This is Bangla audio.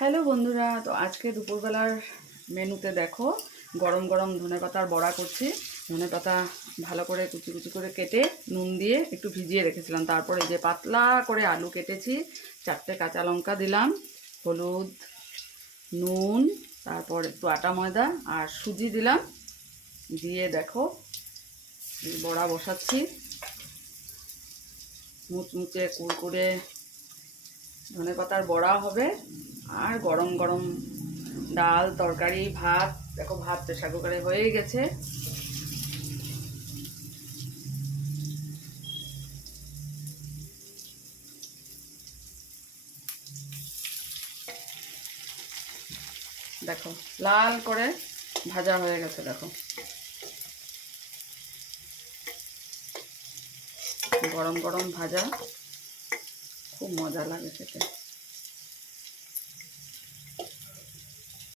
হ্যালো বন্ধুরা, তো আজকে দুপুরবেলার মেনুতে দেখো গরম গরম ধনেপাতার বড়া করছি। ধনেপাতা ভালো করে কুচি কুচি করে কেটে নুন দিয়ে একটু ভিজিয়ে রেখেছিলাম। তারপরে যে পাতলা করে আলু কেটেছি, 4টে কাঁচা লঙ্কা দিলাম, হলুদ, নুন, তারপর একটু আটা ময়দা আর সুজি দিলাম। দিয়ে দেখো বড়া বসাচ্ছি। মুচমুচে কুড়কুড়ে ধনেপাতার বড়া হবে। আর গরম গরম ডাল, তরকারি, ভাত। দেখো ভাত প্রেসার কুকারে হয়ে গেছে। দেখো লাল করে ভাজা হয়ে গেছে। দেখো গরম গরম ভাজা, খুব মজা লাগে খেতে।